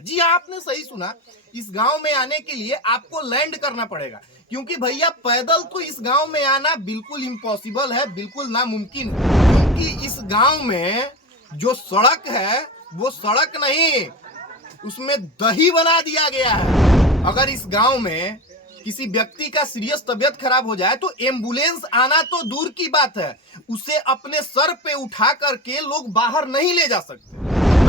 जी हाँ, आपने सही सुना। इस गांव में आने के लिए आपको लैंड करना पड़ेगा, क्योंकि भैया पैदल तो इस गांव में आना बिल्कुल इम्पॉसिबल है, बिल्कुल नामुमकिन है। क्योंकि इस गांव में जो सड़क है वो सड़क नहीं, उसमें दही बना दिया गया है। अगर इस गांव में किसी व्यक्ति का सीरियस तबियत खराब हो जाए तो एम्बुलेंस आना तो दूर की बात है, उसे अपने सर पे उठा करके लोग बाहर नहीं ले जा सकते।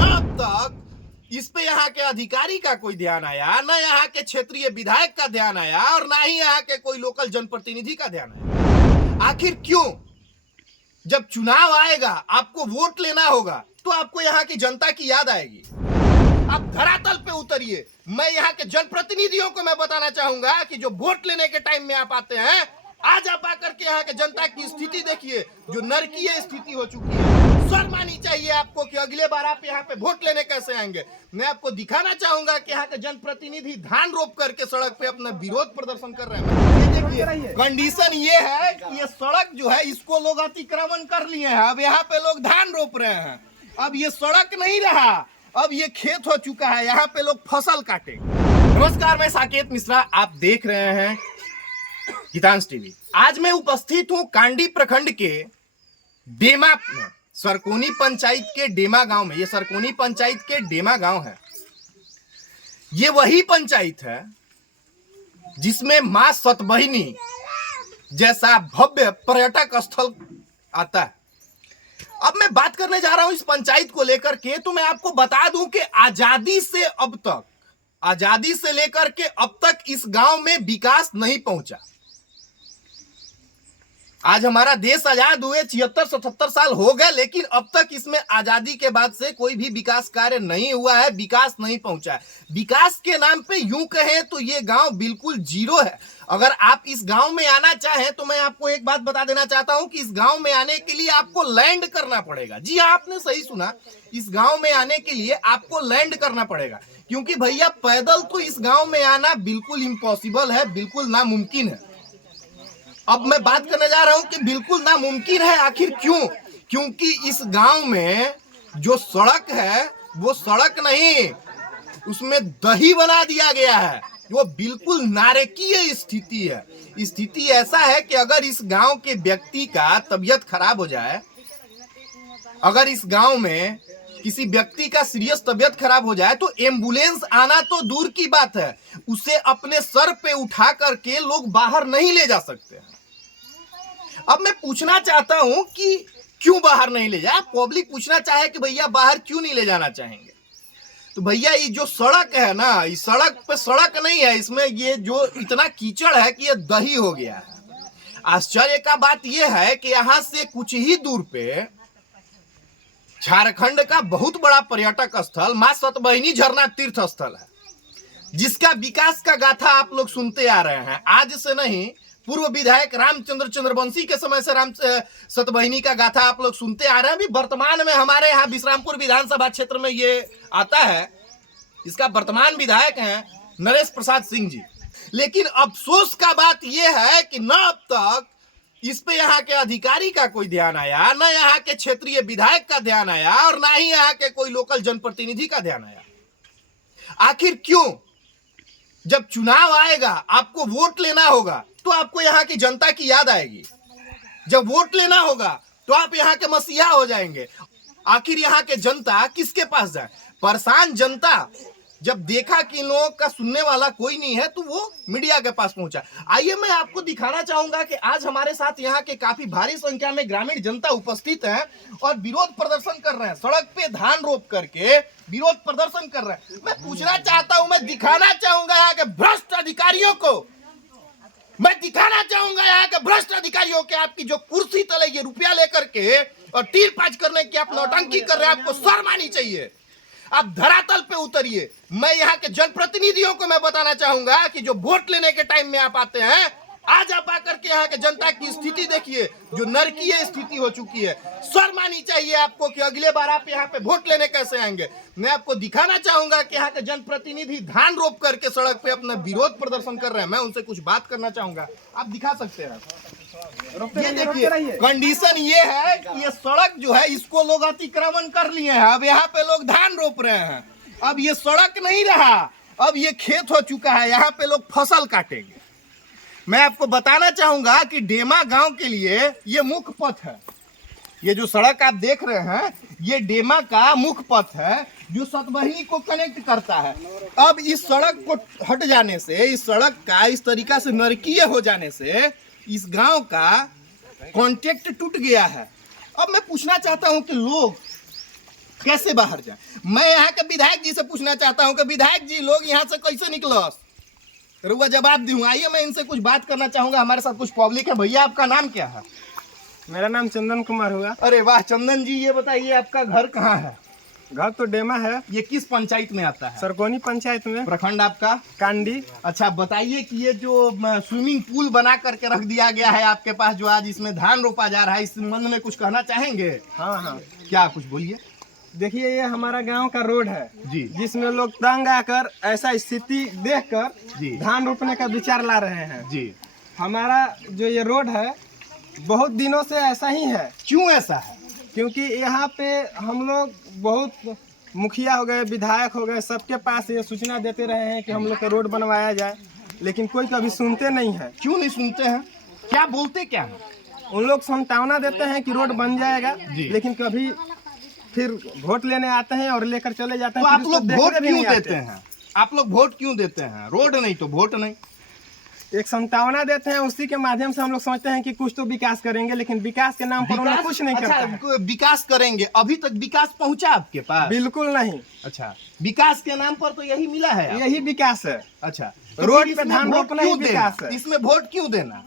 अब तक इस पे यहाँ के अधिकारी का कोई ध्यान आया, न यहाँ के क्षेत्रीय विधायक का ध्यान आया और ना ही यहाँ के कोई लोकल जनप्रतिनिधि का ध्यान आया। आखिर क्यों? जब चुनाव आएगा, आपको वोट लेना होगा, तो आपको यहाँ की जनता की याद आएगी। आप धरातल पे उतरिए। मैं यहाँ के जनप्रतिनिधियों को मैं बताना चाहूंगा कि जो वोट लेने के टाइम में आप आते हैं, आज आप आकर के यहाँ के जनता की स्थिति देखिए, जो नरकीय स्थिति हो चुकी है। शर्म आनी चाहिए आपको कि अगले बार आप यहाँ पे वोट लेने कैसे आएंगे। मैं आपको दिखाना चाहूंगा कि यहाँ के जनप्रतिनिधि धान रोप करके सड़क पे अपना विरोध प्रदर्शन कर रहे हैं। कंडीशन ये है कि ये सड़क जो है इसको लोग अतिक्रमण कर लिए हैं, अब यहाँ पे लोग धान रोप रहे हैं। अब ये सड़क नहीं रहा, अब ये खेत हो चुका है, यहाँ पे लोग फसल काटे। नमस्कार, मैं साकेत मिश्रा, आप देख रहे हैं हितांश टीवी। आज मैं उपस्थित हूँ कांडी प्रखंड के डेमा में, सरकोनी पंचायत के डेमा गांव में। ये सरकोनी पंचायत के डेमा गांव है। ये वही पंचायत है जिसमें मां सतबहिनी जैसा भव्य पर्यटक स्थल आता है। अब मैं बात करने जा रहा हूं इस पंचायत को लेकर के, तो मैं आपको बता दूं कि आजादी से अब तक, आजादी से लेकर के अब तक इस गांव में विकास नहीं पहुंचा। आज हमारा देश आजाद हुए 76-77 साल हो गए, लेकिन अब तक इसमें आजादी के बाद से कोई भी विकास कार्य नहीं हुआ है, विकास नहीं पहुंचा है। विकास के नाम पे यूं कहें तो ये गांव बिल्कुल जीरो है। अगर आप इस गांव में आना चाहें तो मैं आपको एक बात बता देना चाहता हूं कि इस गांव में आने के लिए आपको लैंड करना पड़ेगा। जी हाँ, आपने सही सुना। इस गांव में आने के लिए आपको लैंड करना पड़ेगा, क्योंकि भैया पैदल तो इस गांव में आना बिल्कुल इम्पॉसिबल है, बिल्कुल नामुमकिन है। अब मैं बात करने जा रहा हूं कि बिल्कुल नामुमकिन है। आखिर क्यों? क्योंकि इस गांव में जो सड़क है वो सड़क नहीं, उसमें दही बना दिया गया है। वो बिल्कुल नारकीय स्थिति है। स्थिति ऐसा है कि अगर इस गांव के व्यक्ति का तबीयत खराब हो जाए, अगर इस गांव में किसी व्यक्ति का सीरियस तबीयत खराब हो जाए तो एम्बुलेंस आना तो दूर की बात है, उसे अपने सर पे उठा करके लोग बाहर नहीं ले जा सकते। अब मैं पूछना चाहता हूं कि क्यों बाहर नहीं ले जाए। पब्लिक पूछना चाहे कि भैया बाहर क्यों नहीं ले जाना चाहेंगे, तो भैया ये जो सड़क है ना, इस सड़क पे सड़क नहीं है, इसमें ये जो इतना कीचड़ है कि ये दही हो गया है। आश्चर्य का बात ये है कि यहाँ से कुछ ही दूर पे झारखंड का बहुत बड़ा पर्यटक स्थल मां सतबहिनी झरना तीर्थ स्थल है, जिसका विकास का गाथा आप लोग सुनते आ रहे हैं। आज से नहीं, पूर्व विधायक रामचंद्र चंद्रवंशी के समय से राम सतबहिनी का गाथा आप लोग सुनते आ रहे हैं। अभी वर्तमान में हमारे यहाँ विश्रामपुर विधानसभा क्षेत्र में ये आता है। इसका वर्तमान विधायक हैं नरेश प्रसाद सिंह जी। लेकिन अफसोस का बात यह है कि न अब तक इस पे यहाँ के अधिकारी का कोई ध्यान आया, न यहाँ के क्षेत्रीय विधायक का ध्यान आया और ना ही यहाँ के कोई लोकल जनप्रतिनिधि का ध्यान आया। आखिर क्यों? जब चुनाव आएगा, आपको वोट लेना होगा, तो आपको यहाँ की जनता की याद आएगी। जब वोट लेना होगा तो आप यहाँ के मसीहा हो जाएंगे। आखिर यहाँ के जनता किसके पास जाए? परेशान जनता जब देखा कि इन लोगों का सुनने वाला कोई नहीं है तो वो मीडिया के पास पहुंचा। आइए मैं आपको दिखाना चाहूंगा कि आज हमारे साथ यहाँ के काफी भारी संख्या में ग्रामीण जनता उपस्थित है और विरोध प्रदर्शन कर रहे हैं। सड़क पे धान रोप करके विरोध प्रदर्शन कर रहे हैं। मैं पूछना चाहता हूं, मैं दिखाना चाहूंगा यहाँ के भ्रष्ट अधिकारियों को, मैं दिखाना चाहूंगा यहाँ के भ्रष्ट अधिकारियों के, आपकी जो कुर्सी तले ये रुपया लेकर के और तीर पाँच करने की आप नौटंकी कर रहे हैं, आपको शर्म आनी चाहिए। आप धरातल पे उतरिए। मैं यहाँ के जनप्रतिनिधियों को मैं बताना चाहूंगा कि जो वोट लेने के टाइम में आप आते हैं, आज आप आकर के यहाँ के जनता की स्थिति देखिए, जो नरकीय स्थिति हो चुकी है। शर्म आनी चाहिए आपको कि अगले बार आप यहाँ पे वोट लेने कैसे आएंगे। मैं आपको दिखाना चाहूंगा कि यहाँ के जनप्रतिनिधि धान रोप करके सड़क पे अपना विरोध प्रदर्शन कर रहे हैं। मैं उनसे कुछ बात करना चाहूंगा, आप दिखा सकते हैं। ये देखिए, कंडीशन ये है कि ये सड़क जो है इसको लोग अतिक्रमण कर लिए हैं, अब यहाँ पे लोग धान रोप रहे हैं। अब ये सड़क नहीं रहा, अब ये खेत हो चुका है, यहाँ पे लोग फसल काटेंगे। मैं आपको बताना चाहूंगा कि डेमा गांव के लिए ये मुख्य पथ है। ये जो सड़क आप देख रहे हैं ये डेमा का मुख्य पथ है जो सतबहिनी को कनेक्ट करता है। अब इस सड़क को हट जाने से, इस सड़क का इस तरीका से नरकीय हो जाने से इस गांव का कांटेक्ट टूट गया है। अब मैं पूछना चाहता हूं कि लोग कैसे बाहर जाए। मैं यहाँ के विधायक जी से पूछना चाहता हूँ कि विधायक जी लोग यहाँ से कैसे निकलस, रुआ जवाब दूंगा। आइए मैं इनसे कुछ बात करना चाहूंगा, हमारे साथ कुछ पब्लिक है। भैया आपका नाम क्या है? मेरा नाम चंदन कुमार हुआ। अरे वाह चंदन जी, ये बताइए आपका घर कहाँ है? घर तो डेमा है। ये किस पंचायत में आता है? सरकोनी पंचायत में। प्रखंड आपका? कांडी। अच्छा बताइए कि ये जो स्विमिंग पूल बना करके रख दिया गया है आपके पास, जो आज इसमें धान रोपा जा रहा है, इस संबंध में कुछ कहना चाहेंगे? हाँ हाँ, क्या कुछ बोलिए। देखिए ये हमारा गांव का रोड है जी, जिसमें लोग तंग आकर ऐसा स्थिति देखकर जी धान रोपने का विचार ला रहे हैं जी। हमारा जो ये रोड है बहुत दिनों से ऐसा ही है। क्यों ऐसा है? क्योंकि यहाँ पे हम लोग बहुत मुखिया हो गए, विधायक हो गए, सबके पास ये सूचना देते रहे हैं कि हम लोग का रोड बनवाया जाए, लेकिन कोई कभी सुनते नहीं है। क्यों नहीं सुनते हैं? क्या बोलते क्या है? उन लोग संतावना देते हैं कि रोड बन जाएगा, लेकिन कभी फिर वोट लेने आते हैं और लेकर चले जाते हैं। तो आप लोग वोट क्यों देते हैं? आप लोग वोट क्यों देते हैं? रोड नहीं तो वोट नहीं। एक संतावना देते हैं, उसी के माध्यम से हम लोग सोचते हैं कि कुछ तो विकास करेंगे, लेकिन विकास के नाम पर उन्हें कुछ नहीं करता है। विकास करेंगे, अभी तक विकास पहुंचा आपके पास? बिल्कुल नहीं। अच्छा, विकास के नाम पर तो यही मिला है, यही विकास है। अच्छा, रोड पे धान रोपना ही विकास है। इसमें वोट क्यों देना?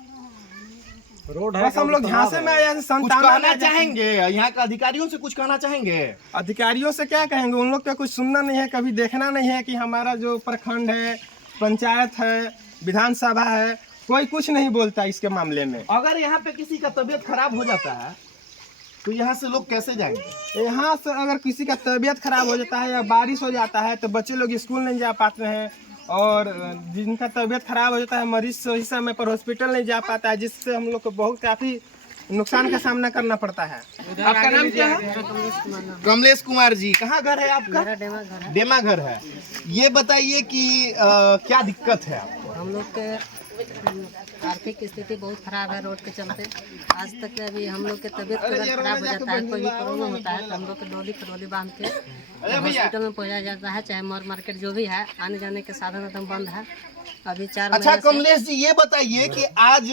रोड है, बस हम लोग झांसे में आए, कुछ कहना चाहेंगे? यहाँ के अधिकारियों से कुछ कहना चाहेंगे? अधिकारियों से क्या कहेंगे, उन लोग का कुछ सुनना नहीं है, कभी देखना नहीं है कि हमारा जो प्रखंड है, पंचायत है, विधानसभा है, कोई कुछ नहीं बोलता इसके मामले में। अगर यहाँ पे किसी का तबीयत खराब हो जाता है तो यहाँ से लोग कैसे जाएंगे? यहाँ से अगर किसी का तबीयत खराब हो जाता है या बारिश हो जाता है तो बच्चे लोग स्कूल नहीं जा पाते हैं, और जिनका तबीयत खराब हो जाता है मरीज सही समय पर हॉस्पिटल नहीं जा पाता है, जिससे हम लोग को बहुत काफ़ी नुकसान का सामना करना पड़ता है। आपका नाम क्या है? कमलेश कुमार जी। कहाँ घर है आपका? डेमा घर है। ये बताइए कि क्या दिक्कत है आपको? हम लोग के आर्थिक स्थिति बहुत खराब है रोड के चलते। आज तक अभी हम लोग के तबीयत खराब हो जाता है, कोई भी प्रॉब्लम होता है तो हम लोग के डोली खटोली बांध के हॉस्पिटल में पहुंचाया जाता है, चाहे मोर मार्केट जो भी है, आने जाने के साधन एकदम बंद है अभी 4 अच्छा कमलेश जी, ये बताइए कि आज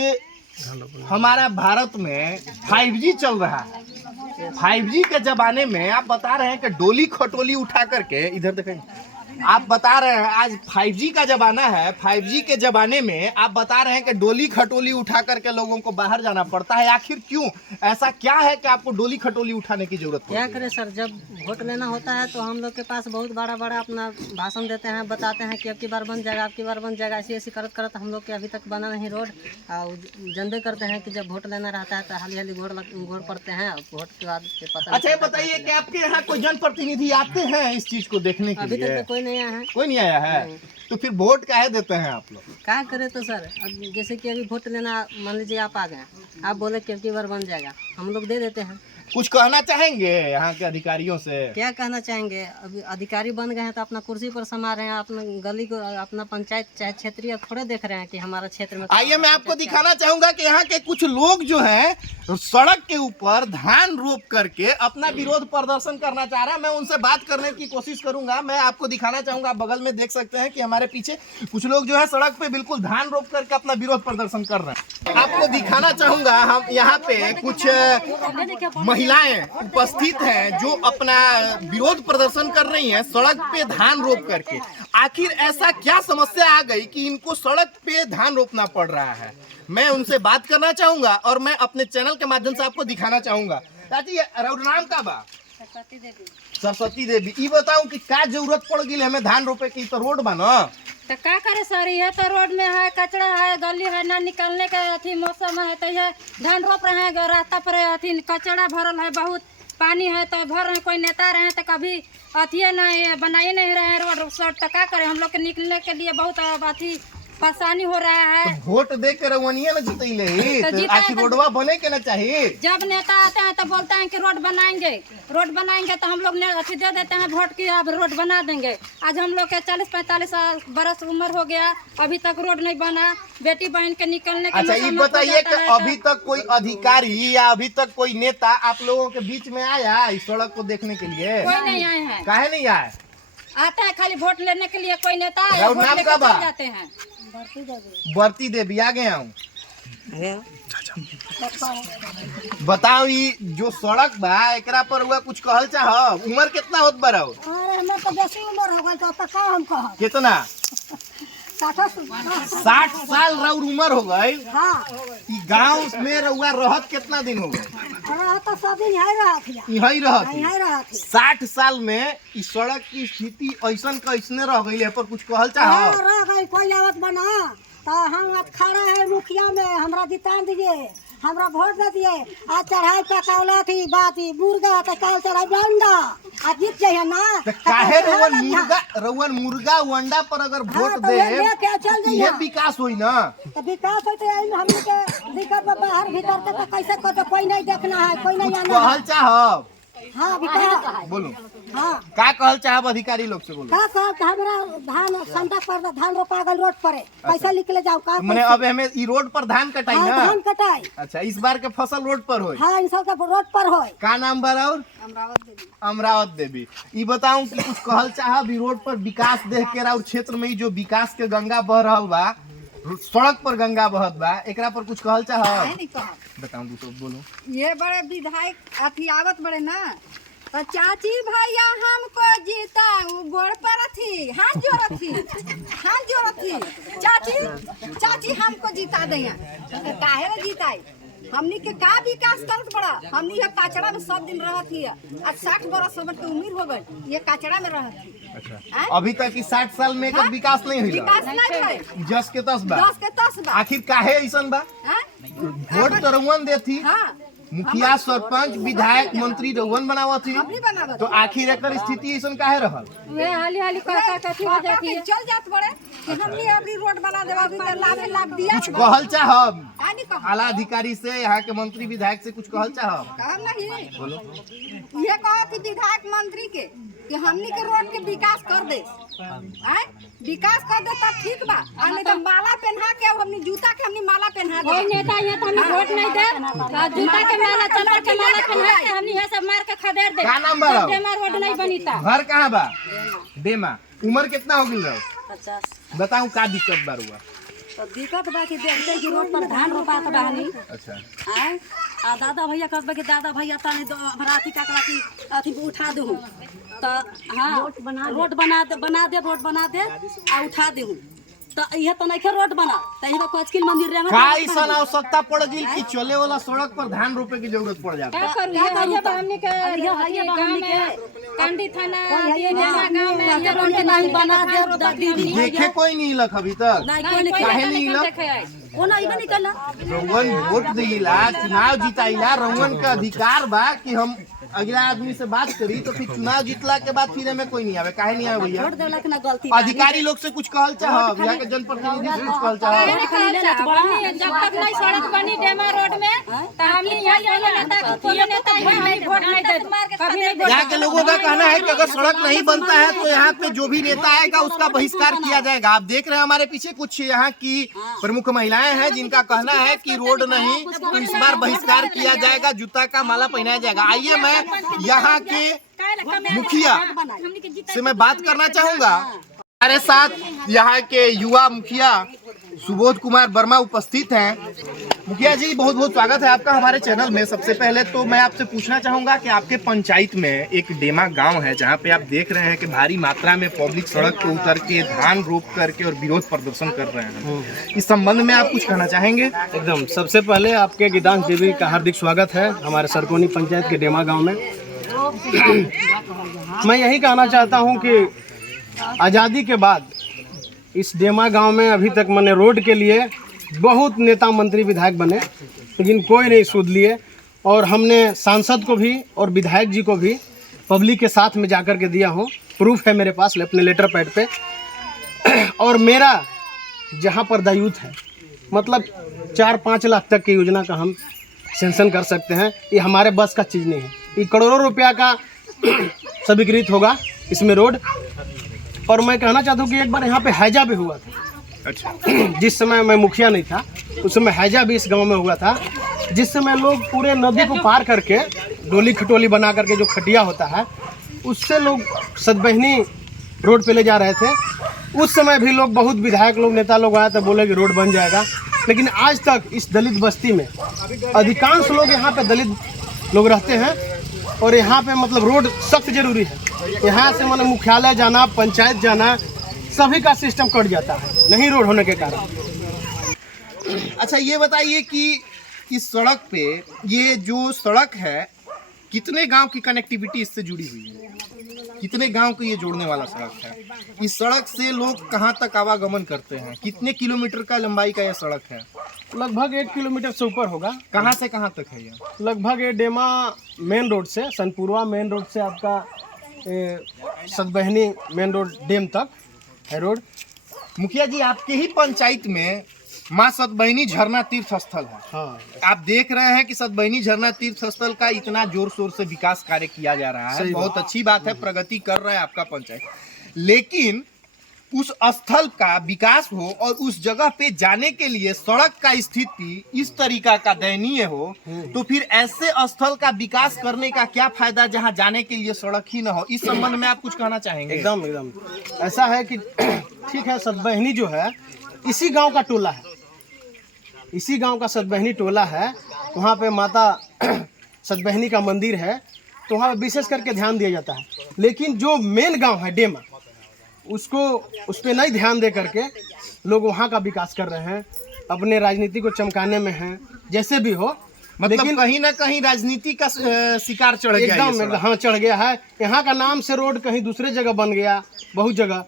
हमारा भारत में 5G चल रहा है। 5G के जमाने में आप बता रहे हैं कि डोली खटोली उठा करके, इधर देखेंगे, आप बता रहे हैं आज 5G का जमाना है। 5G के जमाने में आप बता रहे हैं कि डोली खटोली उठा करके लोगों को बाहर जाना पड़ता है। आखिर क्यों? ऐसा क्या है कि आपको डोली खटोली उठाने की जरूरत है? क्या करें सर, जब वोट लेना होता है तो हम लोग के पास बहुत बड़ा बड़ा अपना भाषण देते हैं, बताते हैं कि अब की बार बन जाएगा, अब की बार बन जाएगा, ऐसी ऐसी करत करत हम लोग के अभी तक बना नहीं रोड। और जनते करते हैं कि जब वोट लेना रहता है तो हाली हाली घोड़ पड़ते हैं, वोट के बाद पता। अच्छा ये बताइए कि आपके यहाँ कोई जनप्रतिनिधि आते हैं इस चीज को देखने के लिए? अभी तक कोई नहीं आया है। कोई नहीं आया है? तो फिर वोट काहे देते हैं आप लोग? क्या करें तो सर, अब जैसे कि अभी वोट लेना, मान लीजिए आप आ गए, आप बोले कि अब की बार बन जाएगा, हम लोग दे देते हैं। कुछ कहना चाहेंगे यहाँ के अधिकारियों से? क्या कहना चाहेंगे, अभी अधिकारी बन गए हैं तो अपना कुर्सी पर समा रहे हैं, अपना गली को, अपना पंचायत चाहे क्षेत्रीय थोड़े देख रहे हैं कि हमारा क्षेत्र में। आइए मैं आपको दिखाना चाहूंगा कि यहाँ के कुछ लोग जो हैं सड़क के ऊपर धान रोप करके अपना विरोध प्रदर्शन करना चाह रहे हैं। मैं उनसे बात करने की कोशिश करूंगा। मैं आपको दिखाना चाहूंगा, बगल में देख सकते हैं कि हमारे पीछे कुछ लोग जो है सड़क पे बिल्कुल धान रोप करके अपना विरोध प्रदर्शन कर रहे हैं। आपको दिखाना चाहूंगा, हम यहाँ पे कुछ महिलाएं उपस्थित हैं जो अपना विरोध प्रदर्शन कर रही हैं सड़क पे धान रोप करके। आखिर ऐसा क्या समस्या आ गई कि इनको सड़क पे धान रोपना पड़ रहा है? मैं उनसे बात करना चाहूंगा और मैं अपने चैनल के माध्यम से आपको दिखाना चाहूंगा। चाची और नाम का बा? सरस्वती देवी। ये बताऊं कि क्या जरूरत पड़ गई हमें धान रोपे की? तो रोड बना तो क्या करे सर, ये तो रोड में है कचरा है, गली है, ना निकलने का अथी मौसम है, तो ये धान रोप रहे हैं, रास्ता पर अथी कचरा भरल है, बहुत पानी है तो भर रहे, कोई नेता रहे तो कभी अथी नहीं बनाए नहीं रहे रोड सर, तो क्या करे, हम लोग के निकलने के लिए बहुत अथी परेशानी हो रहा है। तो वोट दे के रवनिया न जीतैले तो तो जीता आखिर तो- रोडवा बने के ना चाहिए। जब नेता आते हैं तो बोलते हैं कि रोड बनाएंगे, रोड बनाएंगे तो हम लोग ने अथी दे देते हैं वोट की, अब रोड बना देंगे। आज हम लोग के 40-45 बरस उम्र हो गया, अभी तक रोड नहीं बना। बेटी बहन के निकलने के अच्छा ये मौका बताइए जाता कि है तो- अभी तक कोई अधिकारी या अभी तक कोई नेता आप लोगों के बीच में आया इस सड़क को देखने के लिए? कोई नहीं आए हैं। काहे नहीं आए? आते हैं खाली वोट लेने के लिए, कोई नेता आए, राउर वोट नाम लेके का बा? चले जाते हैं। बरती देवी आ गया हूँ। बताओ ये जो सड़क बा एकरा पर हुआ कुछ कहल चाह? उम्र कितना होत बा? अरे हमें तो बेसी उम्र हो गई तो का हम कह कितना? 60 साल रउर उम्र हो गई। हाँ ई गांव में रउआ रहत कितना दिन हो गए? रहा तो सब दिन यही रहा थी, यही रहत। यही रहा थी। 60 साल में इस सड़क की स्थिति ऐसन कैसने रह गई है पर कुछ कहल चाह? हाँ, रह गई कोई आवत बना तो हम आज खड़ा है मुखिया में, हमरा जिता दीजिए, हमरा वोट दे दिए। आज चढ़ाई पकावला थी बात मुर्गा तो कल चढ़ाई अंडा, आज जीत जाइए ना। तो काहे रउन मुर्गा वंडा पर अगर वोट हाँ, तो दे ये लेके चल जाइए। ये विकास होई ना। तो विकास होते हमने के दिक्कत में बाहर भीतर के तो कैसे को तो कोई नहीं देखना है, कोई नहीं आना कहल है। चाह? हाँ विकास बोलो हाँ का कहल चाह अधिकारी लोग से? बोलो का कहत हमरा धान संता पर धान रोपा गल रोड पर पैसा निकले जाओ का मैंने अब हमें ई रोड पर धान कटाई हाँ, ना। धान कटाई। अच्छा इस बार के फसल रोड पर होई। हाँ इन सब का रोड पर होय। का नाम बा और? अमरावत देवी। ई बताऊं कि कुछ कहल चाह भी रोड पर विकास देख के और क्षेत्र में ही जो विकास के गंगा बह रहल बा, सड़क पर गंगा बहत बा, एकरा पर कुछ कहल चाह? बताऊं दूसरा बोलो। ये बड़े विधायक अथी आवत बड़े ना तो चाची भैया हमको जीता गोड़ पर थी हाथ जोड़ थी चाची हमको जीता दिया तो काहे ला जीताई? हमनी के का विकास करत बड़ा? हमनी ये कचरा में सब दिन रहत ही। आज 60 बरस हमर के उम्र हो गई, ये कचरा में रहत ही। अच्छा अभी तक इस 60 साल में एकर विकास नहीं हुई? विकास नहीं है। 10 के 10 बा। 10 के 10 बा। आखिर काहे ऐसन बा? हैं? वोट तो रउन देती, हाँ मुखिया सरपंच विधायक मंत्री रउन बनावत थी, हमनी बनावत तो आखिर एकर स्थिति ऐसन काहे रहल? वे हाली कह कथी हो जाती है। चल जात बड़े कि हमने अभी रोड बना देवा अभी तो लाभ दिया कुछ कहल चाह? का नहीं कहा आला अधिकारी से, यहाँ के मंत्री विधायक से कुछ कहल चाह? काम नहीं बोलो। ये कहा थी विधायक मंत्री के कि हमनी के रोड के विकास कर दे, आय विकास कर दे तब ठीक बा, और नहीं तो माला पहना के हमनी जूता के हमनी माला पहना कोई दे। नेता यहाँ तो हमें वोट नहीं दे, तो जूता के माला चमर के माला पहना के हमनी ये सब मार के खदेड़ दे। का नाम बा? तब डेमा रोड नहीं बनी था। घर कहाँ बा? डेमा। उम्र कितना हो गई रहो? 50। बताऊं का दिक्कत बार हुआ? तो दिक्कत बा कि देखते कि रोड पर धान रोपा तो बहनी अच्छा आए आ दादा भैया कसबे कि दादा भैया तने भराती काकरा की अथी उठा दे तो हाँ रोड बना दे रोड बना दे आ उठा दे तो यह तो नहीं रोड बना तो यही कोचकिल मंदिर रे का ऐसन आवश्यकता पड़ गई कि चले वाला सड़क पर धान रोपे की जरूरत पड़ जाता? क्या करूँ ये भैया बा हमनी के गांव में कंडी थाना ये डेमा गांव में ये रोड के नहीं बना दे दीदी देखे कोई नहीं लख अभी तक। नहीं कोई कोई काहे नहीं लख? देखे आई। वो नहीं निकलना रउन वोट दिला, चुनाव जिताइला, रउन का अधिकार बा कि हम अगला आदमी से बात करी, तो फिर चुनाव जीतला के बाद फिर हमें कोई नहीं आवे। काहे नहीं आवे भैया? वोट देला के ना गलती अधिकारी लोग से कुछ कहल चाह? यहाँ के जनप्रतिनिधि से कुछ कहल चाह? जब तक नहीं सड़क बनी डेमा रोड में तो हमनी यहाँ कोई नेता यहाँ वोट नहीं दे, कभी नहीं वोट यहाँ के लोगों का कहना है कि अगर सड़क नहीं बनता है तो यहाँ पे जो भी नेता आएगा उसका बहिष्कार किया जाएगा। आप देख रहे हैं हमारे पीछे कुछ यहाँ की प्रमुख महिलाएं हैं जिनका कहना है कि रोड नहीं तो इस बार बहिष्कार किया जाएगा, जूता का माला पहनाया जाएगा। आइए मैं यहाँ के मुखिया से मैं बात करना चाहूंगा। हमारे साथ यहाँ के युवा मुखिया सुबोध कुमार वर्मा उपस्थित हैं। मुखिया जी बहुत बहुत स्वागत है आपका हमारे चैनल में। सबसे पहले तो मैं आपसे पूछना चाहूंगा कि आपके पंचायत में एक डेमा गांव है जहां पे आप देख रहे हैं कि भारी मात्रा में पब्लिक सड़क पे उतर के धान रोप करके और विरोध प्रदर्शन कर रहे हैं, इस संबंध में आप कुछ कहना चाहेंगे? एकदम सबसे पहले आपके गीतांश देवी का हार्दिक स्वागत है हमारे सरकोनी पंचायत के डेमा गांव में। मैं यही कहना चाहता हूं कि आज़ादी के बाद इस डेमा गांव में अभी तक मैंने रोड के लिए बहुत नेता मंत्री विधायक बने लेकिन कोई नहीं सूद लिए, और हमने सांसद को भी और विधायक जी को भी पब्लिक के साथ में जाकर के दिया हूँ। प्रूफ है मेरे पास अपने लेटर पैड पे। और मेरा जहाँ पर द यूथ है, मतलब 4-5 लाख तक की योजना का हम सेंक्शन कर सकते हैं। ये हमारे बस का चीज़ नहीं है। ये करोड़ों रुपया का स्वीकृत होगा इसमें रोड। और मैं कहना चाहता हूँ कि एक बार यहाँ पे हैजा भी हुआ था। अच्छा। जिस समय मैं मुखिया नहीं था उस समय हैजा भी इस गांव में हुआ था, जिस समय लोग पूरे नदी को पार करके डोली खटोली बना करके जो खटिया होता है उससे लोग सतबहिनी रोड पे ले जा रहे थे। उस समय भी लोग, बहुत विधायक लोग, नेता लोग आए तो बोले कि रोड बन जाएगा, लेकिन आज तक इस दलित बस्ती में अधिकांश लोग यहाँ पे दलित लोग रहते हैं और यहाँ पे मतलब रोड सख्त जरूरी है। यहाँ से मतलब मुख्यालय जाना, पंचायत जाना, सभी का सिस्टम कट जाता है नहीं रोड होने के कारण। अच्छा, ये बताइए कि इस सड़क पे, ये जो सड़क है, कितने गांव की कनेक्टिविटी इससे जुड़ी हुई है? कितने गांव को ये जोड़ने वाला सड़क है? इस सड़क से लोग कहां तक आवागमन करते हैं? कितने किलोमीटर का लंबाई का यह सड़क है? लगभग 1 किलोमीटर से ऊपर होगा। कहां से कहां तक है ये? लगभग ये डेमा मेन रोड से, सनपुरवा मेन रोड से आपका सतबहिनी मेन रोड डेम तक है रोड। मुखिया जी, आपके ही पंचायत में माँ सतबहिनी झरना तीर्थ स्थल है। हाँ, आप देख रहे हैं कि सतबहिनी झरना तीर्थ स्थल का इतना जोर शोर से विकास कार्य किया जा रहा है। बहुत अच्छी बात है, प्रगति कर रहा है आपका पंचायत। लेकिन उस स्थल का विकास हो और उस जगह पे जाने के लिए सड़क का स्थिति इस तरीका का दयनीय हो, तो फिर ऐसे स्थल का विकास करने का क्या फायदा जहां जाने के लिए सड़क ही न हो? इस संबंध में आप कुछ कहना चाहेंगे? एकदम ऐसा है कि ठीक है, सतबहिनी जो है इसी गांव का टोला है, इसी गांव का सतबहिनी टोला है। वहाँ पे माता सतबहिनी का मंदिर है, तो वहाँ पे विशेष करके ध्यान दिया जाता है। लेकिन जो मेन गांव है डेमा, उसको उस पर नहीं ध्यान दे करके लोग वहाँ का विकास कर रहे हैं, अपने राजनीति को चमकाने में हैं, जैसे भी हो। मतलब लेकिन कहीं ना कहीं राजनीति का शिकार चढ़ गया ये एकदम, सड़क। हाँ, चढ़ गया है। यहाँ का नाम से रोड कहीं दूसरे जगह बन गया, बहुत जगह।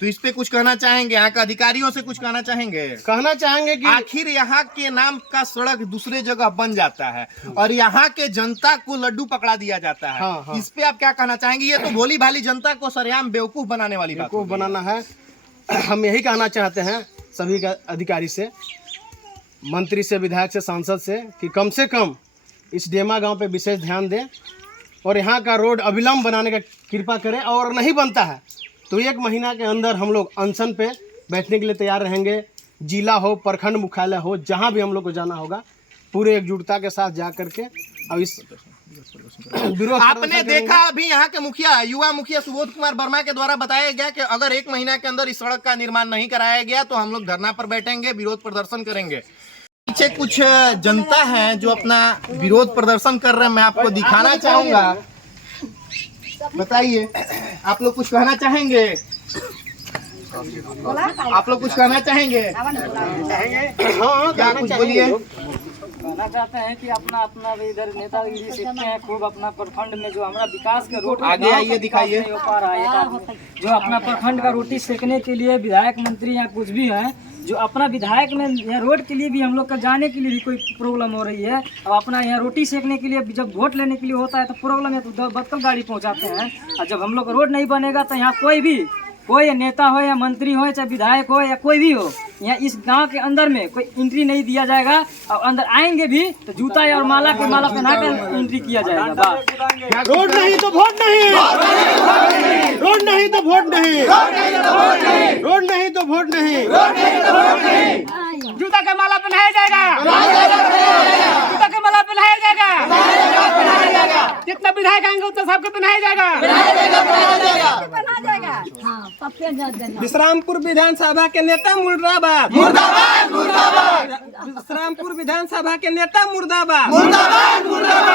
तो इस पे कुछ कहना चाहेंगे? यहाँ का अधिकारियों से कुछ कहना चाहेंगे? कहना चाहेंगे कि आखिर यहाँ के नाम का सड़क दूसरे जगह बन जाता है और यहाँ के जनता को लड्डू पकड़ा दिया जाता है। हाँ। इस पे आप क्या कहना चाहेंगे? ये तो भोली भाली जनता को सरेआम बेवकूफ बनाने वाली बात को है। बनाना है। हम यही कहना चाहते हैं सभी का अधिकारी से, मंत्री से, विधायक से, सांसद से, कि कम इस डेमा गांव पे विशेष ध्यान दें और यहाँ का रोड अविलंब बनाने का कृपा करें। और नहीं बनता है तो 1 महीना के अंदर हम लोग अनशन पे बैठने के लिए तैयार रहेंगे। जिला हो, प्रखंड मुख्यालय हो, जहाँ भी हम लोग को जाना होगा, पूरे एकजुटता के साथ जा करके अब इस विरोध आपने देखा अभी यहाँ के मुखिया, युवा मुखिया सुबोध कुमार वर्मा के द्वारा बताया गया कि अगर 1 महीना के अंदर इस सड़क का निर्माण नहीं कराया गया तो हम लोग धरना पर बैठेंगे, विरोध प्रदर्शन करेंगे। पीछे कुछ जनता है जो अपना विरोध प्रदर्शन कर रहे हैं, मैं आपको दिखाना चाहूंगा। बताइए, आप लोग कुछ कहना चाहेंगे? आप लोग कुछ कहना चाहेंगे? हाँ, क्या कुछ बोलिए। कहना चाहते हैं कि अपना भी इधर नेतागिरी सीखते हैं खूब। अपना प्रखंड में जो हमारा विकास का रोटी आगे आइए, दिखाइए। नहीं हो पा रहा है, जो अपना प्रखंड का रोटी सेकने के लिए विधायक मंत्री या कुछ भी है, जो अपना विधायक में यहाँ रोड के लिए भी हम लोग का जाने के लिए भी कोई प्रॉब्लम हो रही है। अब अपना यहाँ रोटी सेकने के लिए जब वोट लेने के लिए होता है तो प्रॉब्लम है, तो बदकल गाड़ी पहुँचाते हैं। और जब हम लोग रोड नहीं बनेगा तो यहाँ कोई नेता हो या मंत्री हो, चाहे विधायक हो या कोई भी हो, यहाँ इस गांव के अंदर में कोई एंट्री नहीं दिया जाएगा। और अंदर आएंगे भी तो जूता और माला पहना कर एंट्री किया जाएगा। बस, रोड नहीं तो वोट नहीं, रोड नहीं तो वोट नहीं, रोड नहीं तो वोट नहीं, जूता का माला पहनाया जाएगा, जूता का माला पहनाया जाएगा। जितना विधायक आएंगे उतना सबको पहनाया जाएगा। विश्रामपुर विधानसभा के नेता मुर्दाबाद, विश्रामपुर विधानसभा के नेता मुर्दाबाद।